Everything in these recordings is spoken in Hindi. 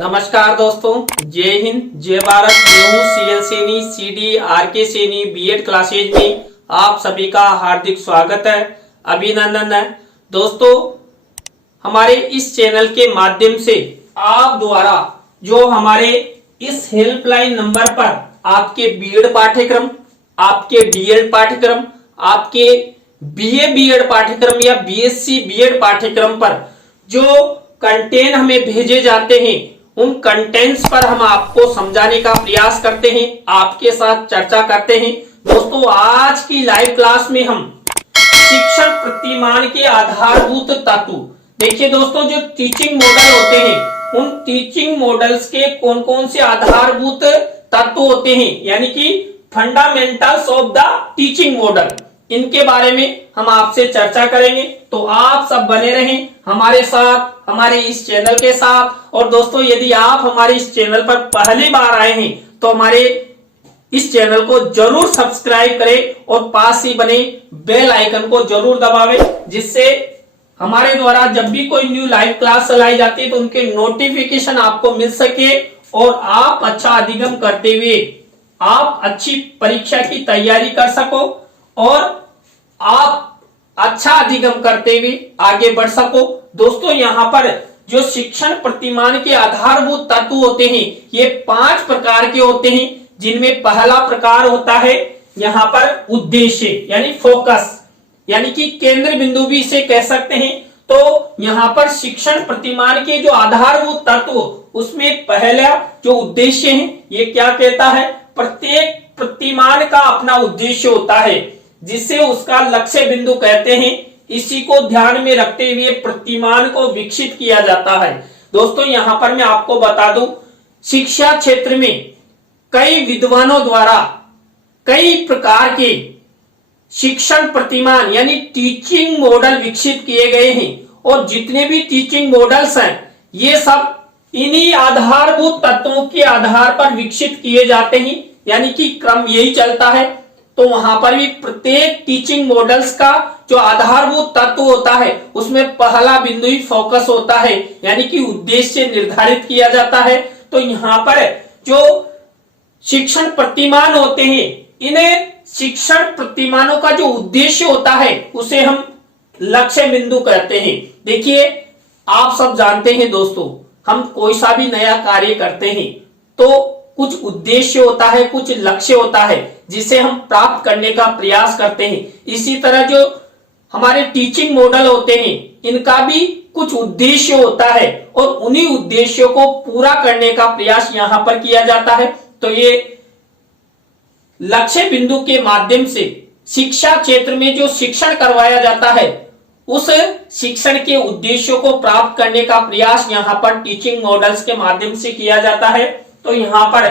नमस्कार दोस्तों, जय हिंद, जय भारत। मैं हूँ CL Saini, CD RK Saini B.Ed classes में आप सभी का हार्दिक स्वागत है, अभिनंदन है। दोस्तों, हमारे इस चैनल के माध्यम से आप द्वारा जो हमारे इस हेल्पलाइन नंबर पर आपके B.Ed पाठ्यक्रम, आपके D.Ed पाठ्यक्रम, आपके BA B.Ed पाठ्यक्रम या BSc B.Ed पाठ्यक्रम पर जो कंटेंट हमें भेजे जाते हैं, उन कंटेंट्स पर हम आपको समझाने का प्रयास करते हैं, आपके साथ चर्चा करते हैं। दोस्तों, आज की लाइव क्लास में हम शिक्षण प्रतिमान के आधारभूत तत्व, देखिए दोस्तों, जो टीचिंग मॉडल होते हैं, उन टीचिंग मॉडल्स के कौन कौन से आधारभूत तत्व होते हैं, यानी कि fundamentals of the teaching model, इनके बारे में हम आपसे चर्चा करेंगे। तो आप सब बने रहें हमारे साथ, हमारे इस चैनल के साथ। और दोस्तों, यदि आप हमारे इस चैनल पर पहली बार आए हैं तो हमारे इस चैनल को जरूर सब्सक्राइब करें और पास ही बने बेल आइकन को जरूर दबावें, जिससे हमारे द्वारा जब भी कोई न्यू लाइव क्लास चलाई जाती है तो उनके नोटिफिकेशन आपको मिल सके और आप अच्छा अधिगम करते हुए आप अच्छी परीक्षा की तैयारी कर सको और आप अच्छा अधिगम करते हुए आगे बढ़ सको। दोस्तों, यहाँ पर जो शिक्षण प्रतिमान के आधारभूत तत्व होते हैं, ये 5 प्रकार के होते हैं, जिनमें पहला प्रकार होता है यहाँ पर उद्देश्य, यानी फोकस, यानी कि केंद्र बिंदु भी इसे कह सकते हैं। तो यहाँ पर शिक्षण प्रतिमान के जो आधारभूत तत्व, उसमें पहला जो उद्देश्य है, ये क्या कहता है, प्रत्येक प्रतिमान का अपना उद्देश्य होता है, जिसे उसका लक्ष्य बिंदु कहते हैं। इसी को ध्यान में रखते हुए प्रतिमान को विकसित किया जाता है। दोस्तों, यहां पर मैं आपको बता दूं, शिक्षा क्षेत्र में कई विद्वानों द्वारा कई प्रकार के शिक्षण प्रतिमान यानी टीचिंग मॉडल विकसित किए गए हैं, और जितने भी टीचिंग मॉडल्स हैं, ये सब इन्हीं आधारभूत तत्वों के आधार पर विकसित किए जाते हैं, यानी कि क्रम यही चलता है। तो वहां पर भी प्रत्येक टीचिंग मॉडल्स का जो आधारभूत तत्व होता है, उसमें पहला बिंदु ही फोकस होता है, यानी कि उद्देश्य निर्धारित किया जाता है। तो यहाँ पर जो शिक्षण प्रतिमान होते हैं, इन्हें शिक्षण प्रतिमानों का जो उद्देश्य होता है, उसे हम लक्ष्य बिंदु कहते हैं। देखिए, आप सब जानते हैं दोस्तों, हम कोई सा भी नया कार्य करते हैं तो कुछ उद्देश्य होता है, कुछ लक्ष्य होता है, जिसे हम प्राप्त करने का प्रयास करते हैं। इसी तरह जो हमारे टीचिंग मॉडल होते हैं, इनका भी कुछ उद्देश्य होता है, और उन्हीं उद्देश्यों को पूरा करने का प्रयास यहां पर किया जाता है। तो ये लक्ष्य बिंदु के माध्यम से शिक्षा क्षेत्र में जो शिक्षण करवाया जाता है, उस शिक्षण के उद्देश्यों को प्राप्त करने का प्रयास यहां पर टीचिंग मॉडल्स के माध्यम से किया जाता है। तो यहाँ पर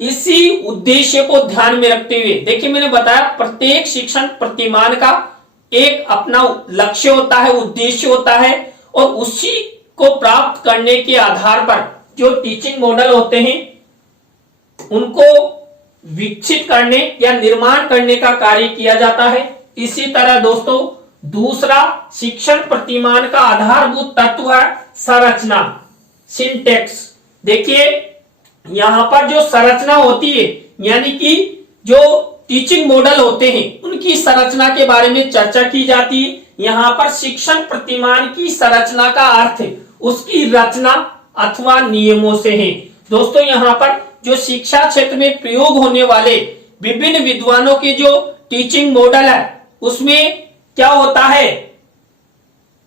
इसी उद्देश्य को ध्यान में रखते हुए, देखिए मैंने बताया, प्रत्येक शिक्षण प्रतिमान का एक अपना लक्ष्य होता है, उद्देश्य होता है, और उसी को प्राप्त करने के आधार पर जो टीचिंग मॉडल होते हैं, उनको विकसित करने या निर्माण करने का कार्य किया जाता है। इसी तरह दोस्तों, दूसरा शिक्षण प्रतिमान का आधारभूत तत्व है संरचना, सिंटेक्स। देखिए, यहां पर जो संरचना होती है, यानी कि जो टीचिंग मॉडल होते हैं, उनकी संरचना के बारे में चर्चा की जाती है। यहां पर शिक्षण प्रतिमान की संरचना का अर्थ उसकी रचना अथवा नियमों से है। दोस्तों, यहां पर जो शिक्षा क्षेत्र में प्रयोग होने वाले विभिन्न विद्वानों के जो टीचिंग मॉडल है, उसमें क्या होता है,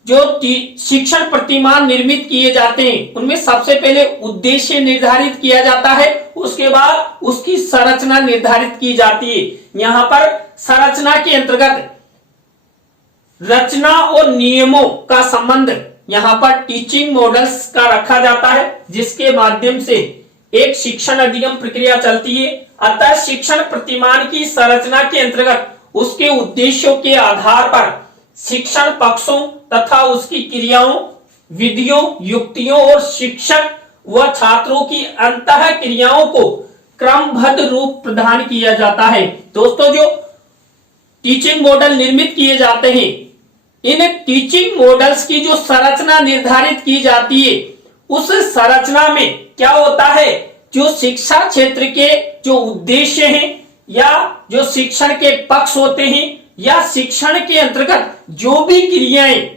जो शिक्षण प्रतिमान निर्मित किए जाते हैं, उनमें सबसे पहले उद्देश्य निर्धारित किया जाता है, उसके बाद उसकी संरचना निर्धारित की जाती है। यहां पर संरचना के अंतर्गत रचना और नियमों का संबंध यहां पर टीचिंग मॉडल्स का रखा जाता है, जिसके माध्यम से एक शिक्षण अधिगम प्रक्रिया चलती है। अतः शिक्षण प्रतिमान की संरचना के अंतर्गत उसके उद्देश्यों के आधार पर शिक्षण पक्षों तथा उसकी क्रियाओं, विधियों, युक्तियों और शिक्षक व छात्रों की अंतः क्रियाओं को क्रमबद्ध रूप प्रदान किया जाता है। दोस्तों, जो टीचिंग मॉडल निर्मित किए जाते हैं, इन टीचिंग मॉडल्स की जो संरचना निर्धारित की जाती है, उस संरचना में क्या होता है, जो शिक्षा क्षेत्र के जो उद्देश्य हैं या जो शिक्षण के पक्ष होते हैं या शिक्षण के अंतर्गत जो भी क्रियाएं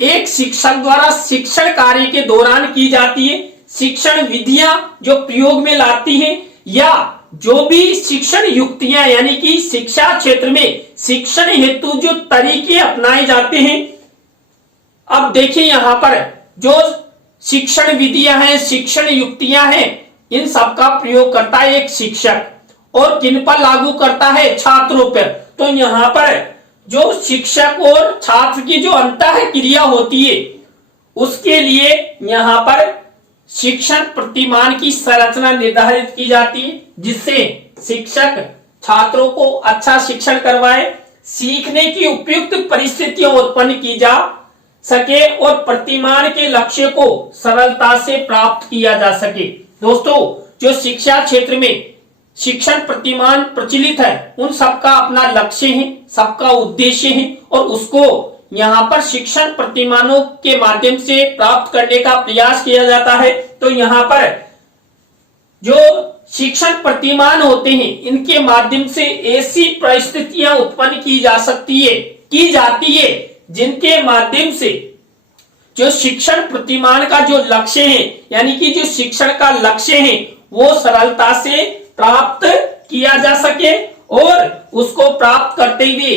एक शिक्षक द्वारा शिक्षण कार्य के दौरान की जाती है, शिक्षण विधियां जो प्रयोग में लाती हैं या जो भी शिक्षण युक्तियां यानी कि शिक्षा क्षेत्र में शिक्षण हेतु जो तरीके अपनाए जाते हैं। अब देखिए यहां पर जो शिक्षण विधियां हैं, शिक्षण युक्तियां हैं, इन सब का प्रयोग करता है एक शिक्षक और किन पर लागू करता है, छात्रों पर। तो यहां पर जो शिक्षक और छात्र की जो अंतः क्रिया होती है उसके लिए यहां पर शिक्षण प्रतिमान की संरचना निर्धारित की जाती है, जिससे शिक्षक छात्रों को अच्छा शिक्षण करवाए, सीखने की उपयुक्त परिस्थितियां उत्पन्न की जा सके और प्रतिमान के लक्ष्य को सरलता से प्राप्त किया जा सके। दोस्तों, जो शिक्षा क्षेत्र में शिक्षण प्रतिमान प्रचलित है उन सबका अपना लक्ष्य है, सबका उद्देश्य है और उसको यहाँ पर शिक्षण प्रतिमानों के माध्यम से प्राप्त करने का प्रयास किया जाता है। तो यहाँ पर जो शिक्षण प्रतिमान होते हैं इनके माध्यम से ऐसी परिस्थितियां उत्पन्न की जा सकती है, की जाती है, जिनके माध्यम से जो शिक्षण प्रतिमान का जो लक्ष्य है यानी कि जो शिक्षण का लक्ष्य है वो सरलता से प्राप्त किया जा सके और उसको प्राप्त करते हुए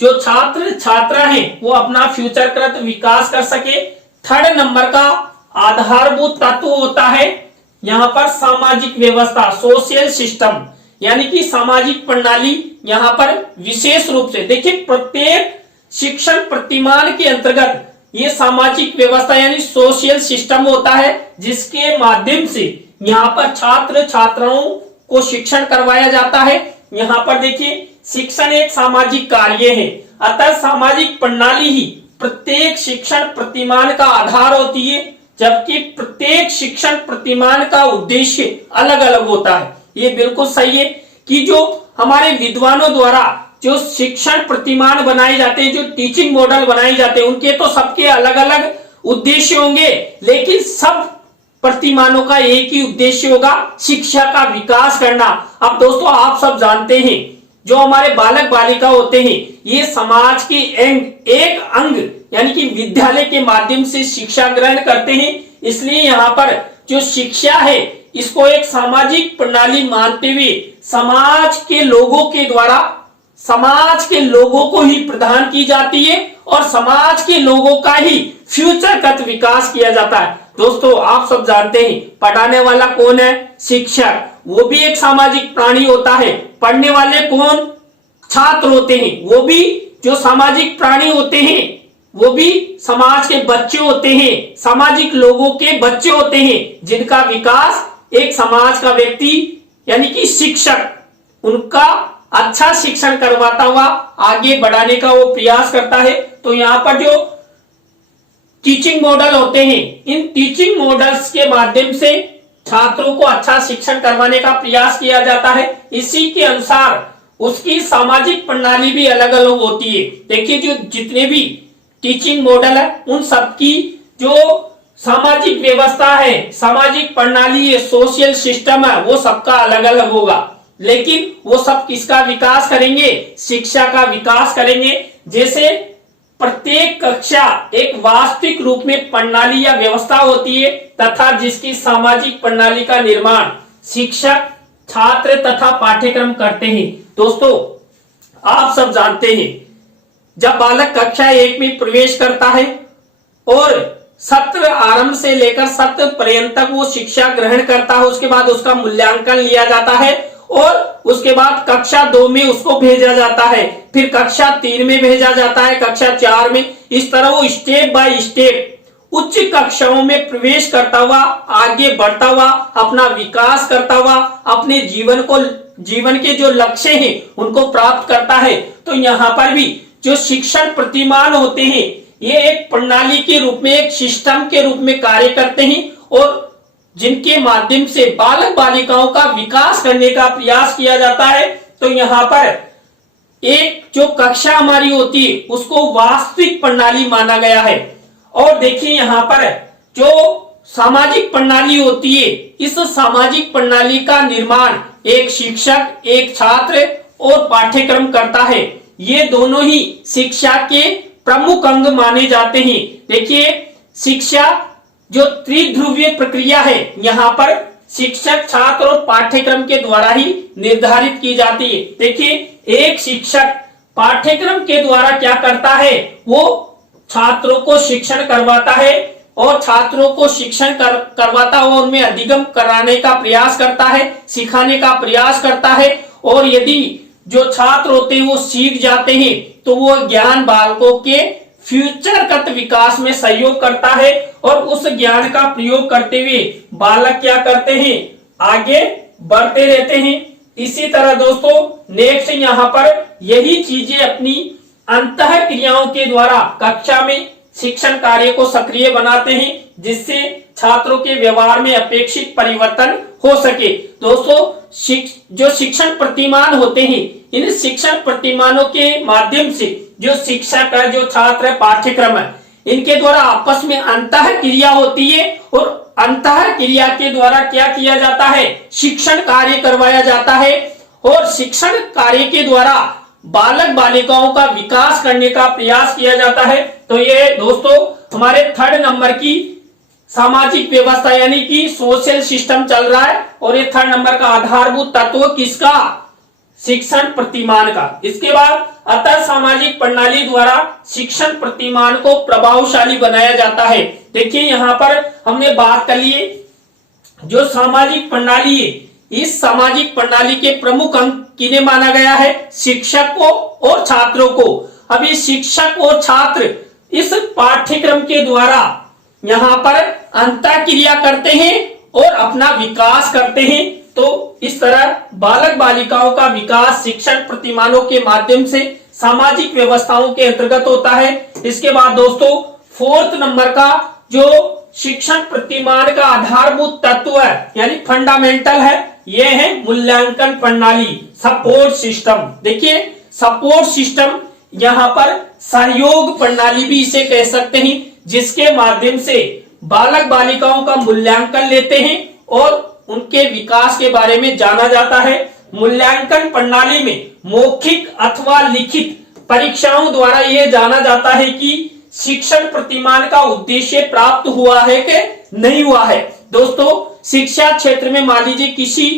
जो छात्र छात्रा हैं वो अपना फ्यूचरकृत विकास कर सके। थर्ड नंबर का आधारभूत तत्व होता है यहाँ पर सामाजिक व्यवस्था, सोशल सिस्टम, यानी कि सामाजिक प्रणाली। यहाँ पर विशेष रूप से देखिए प्रत्येक शिक्षण प्रतिमान के अंतर्गत ये सामाजिक व्यवस्था यानी सोशल सिस्टम होता है, जिसके माध्यम से यहाँ पर छात्र छात्राओं को शिक्षण करवाया जाता है। यहाँ पर देखिए शिक्षण एक सामाजिक कार्य है, अतः सामाजिक प्रणाली ही प्रत्येक शिक्षण प्रतिमान का आधार होती है, जबकि प्रत्येक शिक्षण प्रतिमान का उद्देश्य अलग अलग होता है। ये बिल्कुल सही है कि जो हमारे विद्वानों द्वारा जो शिक्षण प्रतिमान बनाए जाते हैं, जो टीचिंग मॉडल बनाए जाते हैं, उनके तो सबके अलग अलग उद्देश्य होंगे, लेकिन सब प्रतिमानों का एक ही उद्देश्य होगा, शिक्षा का विकास करना। अब दोस्तों आप सब जानते हैं जो हमारे बालक बालिका होते हैं ये समाज के एक अंग यानी कि विद्यालय के माध्यम से शिक्षा ग्रहण करते हैं। इसलिए यहाँ पर जो शिक्षा है इसको एक सामाजिक प्रणाली मानते हुए समाज के लोगों के द्वारा समाज के लोगों को ही प्रदान की जाती है और समाज के लोगों का ही फ्यूचरगत विकास किया जाता है। दोस्तों आप सब जानते हैं पढ़ाने वाला कौन है, शिक्षक। वो भी एक सामाजिक प्राणी होता है। पढ़ने वाले कौन, छात्र होते हैं। वो भी जो सामाजिक प्राणी होते हैं वो भी समाज के बच्चे होते हैं, सामाजिक लोगों के बच्चे होते हैं, जिनका विकास एक समाज का व्यक्ति यानी कि शिक्षक उनका अच्छा शिक्षण करवाता हुआ आगे बढ़ाने का वो प्रयास करता है। तो यहाँ पर जो टीचिंग मॉडल होते हैं, इन टीचिंग मॉडल्स के माध्यम से छात्रों को अच्छा शिक्षण करवाने का प्रयास किया जाता है। इसी के अनुसार उसकी सामाजिक प्रणाली भी अलग अलग होती है। देखिए जो जितने भी टीचिंग मॉडल है उन सबकी जो सामाजिक व्यवस्था है, सामाजिक प्रणाली है, सोशल सिस्टम है, वो सबका अलग अलग होगा, लेकिन वो सब किसका विकास करेंगे, शिक्षा का विकास करेंगे। जैसे प्रत्येक कक्षा एक वास्तविक रूप में प्रणाली या व्यवस्था होती है तथा जिसकी सामाजिक प्रणाली का निर्माण शिक्षक, छात्र तथा पाठ्यक्रम करते हैं। दोस्तों आप सब जानते हैं जब बालक कक्षा 1 में प्रवेश करता है और सत्र आरंभ से लेकर सत्र पर्यंत तक वो शिक्षा ग्रहण करता है, उसके बाद उसका मूल्यांकन लिया जाता है और उसके बाद कक्षा 2 में उसको भेजा जाता है, फिर कक्षा 3 में भेजा जाता है, कक्षा 4 में। इस तरह वो स्टेप बाय स्टेप उच्च कक्षाओं में प्रवेश करता हुआ आगे बढ़ता हुआ अपना विकास करता हुआ अपने जीवन के जो लक्ष्य हैं उनको प्राप्त करता है। तो यहाँ पर भी जो शिक्षण प्रतिमान होते हैं ये एक प्रणाली के रूप में, एक सिस्टम के रूप में कार्य करते हैं और जिनके माध्यम से बालक बालिकाओं का विकास करने का प्रयास किया जाता है। तो यहाँ पर एक जो कक्षा हमारी होती है उसको वास्तविक प्रणाली माना गया है। और देखिए यहाँ पर जो सामाजिक प्रणाली होती है, इस सामाजिक प्रणाली का निर्माण एक शिक्षक, एक छात्र और पाठ्यक्रम करता है। ये दोनों ही शिक्षा के प्रमुख अंग माने जाते हैं। देखिए, शिक्षा जो त्रिध्रुवीय प्रक्रिया है, यहाँ पर शिक्षक, छात्र और पाठ्यक्रम के द्वारा ही निर्धारित की जाती है। देखिए, एक शिक्षक पाठ्यक्रम के द्वारा क्या करता है, वो छात्रों को शिक्षण करवाता है और छात्रों को शिक्षण करवाता हुआ उनमें अधिगम कराने का प्रयास करता है, सिखाने का प्रयास करता है। और यदि जो छात्र होते हैं वो सीख जाते हैं तो वो ज्ञान बालकों के फ्यूचरगत विकास में सहयोग करता है और उस ज्ञान का प्रयोग करते हुए बालक क्या करते हैं, आगे बढ़ते रहते हैं। इसी तरह दोस्तों नेक्स्ट यहाँ पर यही चीजें अपनी अंतः क्रियाओं के द्वारा कक्षा में शिक्षण कार्य को सक्रिय बनाते हैं, जिससे छात्रों के व्यवहार में अपेक्षित परिवर्तन हो सके। दोस्तों जो शिक्षण प्रतिमान होते हैं, इन शिक्षण प्रतिमानों के माध्यम से जो शिक्षक है, जो छात्र है, पाठ्यक्रम है, इनके द्वारा आपस में अंतः क्रिया होती है और अंतः क्रिया के द्वारा क्या किया जाता है, शिक्षण कार्य करवाया जाता है और शिक्षण कार्य के द्वारा बालक बालिकाओं का विकास करने का प्रयास किया जाता है। तो ये दोस्तों हमारे 3rd नंबर की सामाजिक व्यवस्था यानी कि सोशल सिस्टम चल रहा है और ये 3rd नंबर का आधारभूत तत्व किसका, शिक्षण प्रतिमान का। इसके बाद अतः सामाजिक प्रणाली द्वारा शिक्षण प्रतिमान को प्रभावशाली बनाया जाता है। देखिए यहाँ पर हमने बात कर ली जो सामाजिक प्रणाली है, इस सामाजिक प्रणाली के प्रमुख अंग किन्हें माना गया है, शिक्षक को और छात्रों को। अभी शिक्षक और छात्र इस पाठ्यक्रम के द्वारा यहाँ पर अंतः क्रिया करते हैं और अपना विकास करते हैं। तो इस तरह बालक बालिकाओं का विकास शिक्षण प्रतिमानों के माध्यम से सामाजिक व्यवस्थाओं के अंतर्गत होता है। इसके बाद दोस्तों 4th नंबर का जो शिक्षण प्रतिमान का आधारभूत तत्व है यानी फंडामेंटल है, यह है मूल्यांकन प्रणाली, सपोर्ट सिस्टम। देखिए सपोर्ट सिस्टम यहाँ पर सहयोग प्रणाली भी इसे कह सकते हैं, जिसके माध्यम से बालक बालिकाओं का मूल्यांकन लेते हैं और उनके विकास के बारे में जाना जाता है। मूल्यांकन प्रणाली में मौखिक अथवा लिखित परीक्षाओं द्वारा यह जाना जाता है कि शिक्षण प्रतिमान का उद्देश्य प्राप्त हुआ है कि नहीं हुआ है। दोस्तों शिक्षा क्षेत्र में मान लीजिए किसी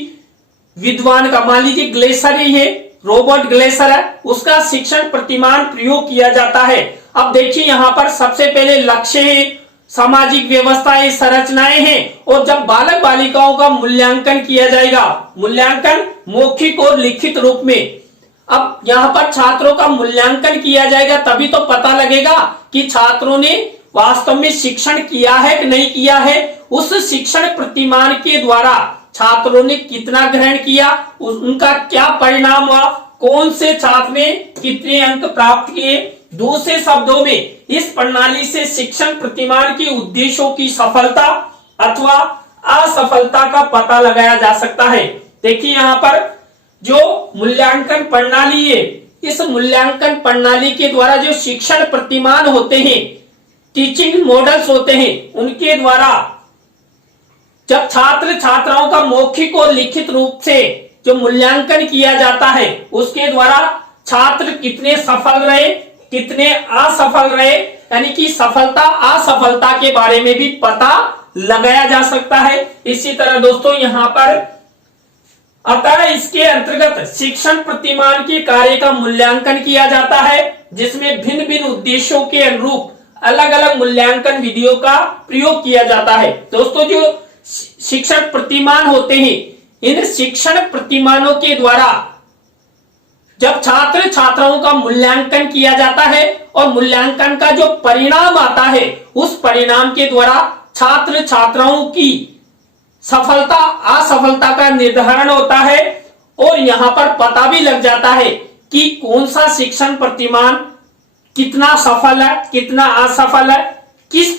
विद्वान का, मान लीजिए ग्लेसर ही है, रॉबर्ट ग्लेसर है, उसका शिक्षण प्रतिमान प्रयोग किया जाता है। अब देखिए यहाँ पर सबसे पहले लक्ष्य है, सामाजिक व्यवस्थाएं, संरचनाएं हैं और जब बालक बालिकाओं का मूल्यांकन किया जाएगा, मूल्यांकन मौखिक और लिखित रूप में। अब यहाँ पर छात्रों का मूल्यांकन किया जाएगा तभी तो पता लगेगा कि छात्रों ने वास्तव में शिक्षण किया है कि नहीं किया है। उस शिक्षण प्रतिमान के द्वारा छात्रों ने कितना ग्रहण किया, उनका क्या परिणाम हुआ, कौन से छात्र ने कितने अंक प्राप्त किए। दूसरे शब्दों में इस प्रणाली से शिक्षण प्रतिमान के उद्देश्यों की सफलता अथवा असफलता का पता लगाया जा सकता है। देखिए यहाँ पर जो मूल्यांकन प्रणाली है, इस मूल्यांकन प्रणाली के द्वारा जो शिक्षण प्रतिमान होते हैं, टीचिंग मॉडल्स होते हैं, उनके द्वारा जब छात्र छात्राओं का मौखिक और लिखित रूप से जो मूल्यांकन किया जाता है, उसके द्वारा छात्र कितने सफल रहे, कितने असफल रहे, यानी कि सफलता असफलता के बारे में भी पता लगाया जा सकता है। इसी तरह दोस्तों यहाँ पर अतः इसके अंतर्गत शिक्षण प्रतिमान के कार्य का मूल्यांकन किया जाता है, जिसमें भिन्न भिन्न उद्देश्यों के अनुरूप अलग अलग मूल्यांकन विधियों का प्रयोग किया जाता है। दोस्तों जो शिक्षण प्रतिमान होते हैं, इन शिक्षण प्रतिमानों के द्वारा जब छात्र छात्राओं का मूल्यांकन किया जाता है और मूल्यांकन का जो परिणाम आता है, उस परिणाम के द्वारा छात्र छात्राओं की सफलता असफलता का निर्धारण होता है और यहाँ पर पता भी लग जाता है कि कौन सा शिक्षण प्रतिमान कितना सफल है, कितना असफल है, किस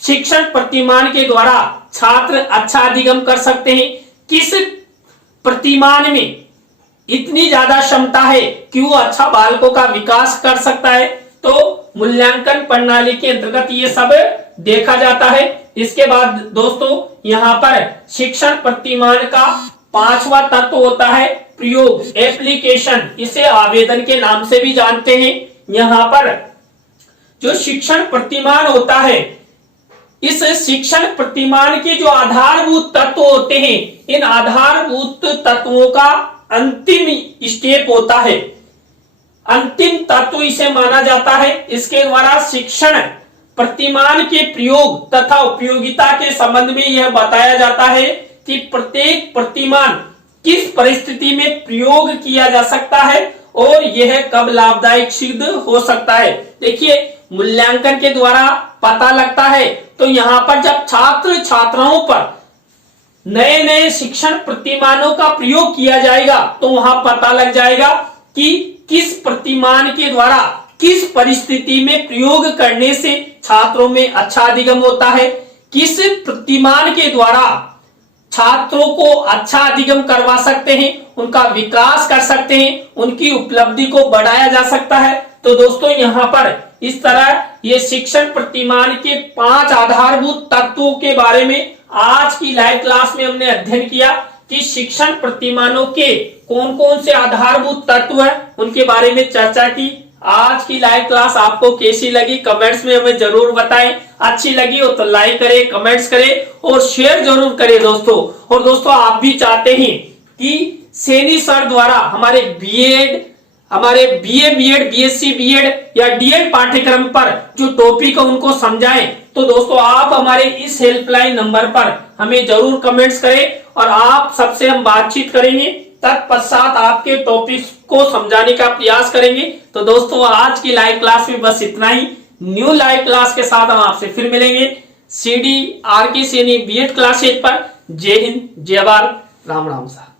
शिक्षण प्रतिमान के द्वारा छात्र अच्छा अधिगम कर सकते हैं, किस प्रतिमान में इतनी ज्यादा क्षमता है कि वो अच्छा बालकों का विकास कर सकता है। तो मूल्यांकन प्रणाली के अंतर्गत ये सब देखा जाता है। इसके बाद दोस्तों यहाँ पर शिक्षण प्रतिमान का 5वां तत्व होता है प्रयोग, एप्लीकेशन। इसे आवेदन के नाम से भी जानते हैं। यहाँ पर जो शिक्षण प्रतिमान होता है, इस शिक्षण प्रतिमान के जो आधारभूत तत्व होते हैं, इन आधारभूत तत्वों का अंतिम स्टेप होता है, अंतिम तत्व इसे माना जाता है। इसके द्वारा शिक्षण प्रतिमान के प्रयोग तथा उपयोगिता के संबंध में यह बताया जाता है कि प्रत्येक प्रतिमान किस परिस्थिति में प्रयोग किया जा सकता है और यह कब लाभदायक सिद्ध हो सकता है। देखिए, मूल्यांकन के द्वारा पता लगता है, तो यहाँ पर जब छात्र छात्राओं पर नए नए शिक्षण प्रतिमानों का प्रयोग किया जाएगा तो वहां पता लग जाएगा कि किस प्रतिमान के द्वारा किस परिस्थिति में प्रयोग करने से छात्रों में अच्छा अधिगम होता है, किस प्रतिमान के द्वारा छात्रों को अच्छा अधिगम करवा सकते हैं, उनका विकास कर सकते हैं, उनकी उपलब्धि को बढ़ाया जा सकता है। तो दोस्तों यहाँ पर इस तरह ये शिक्षण प्रतिमान के 5 आधारभूत तत्वों के बारे में आज की लाइव क्लास में हमने अध्ययन किया कि शिक्षण प्रतिमानों के कौन कौन से आधारभूत तत्व हैं, उनके बारे में चर्चा की। आज की लाइव क्लास आपको कैसी लगी कमेंट्स में हमें जरूर बताएं। अच्छी लगी हो तो लाइक करें, कमेंट्स करें और शेयर जरूर करें दोस्तों। और दोस्तों, आप भी चाहते हैं कि सैनी सर द्वारा हमारे बीएड, हमारे बीए बीएड, बीएससी बीएड या डीएड पाठ्यक्रम पर जो टॉपिक है उनको समझाएं, तो दोस्तों आप हमारे इस हेल्पलाइन नंबर पर हमें जरूर कमेंट्स करें और आप सबसे हम बातचीत करेंगे। तत्पश्चात आपके टॉपिक्स को समझाने का प्रयास करेंगे। तो दोस्तों, आज की लाइव क्लास में बस इतना ही। न्यू लाइव क्लास के साथ हम आपसे फिर मिलेंगे CD RK Saini BEd classes पर। जय हिंद, जय भारत, राम राम साहब।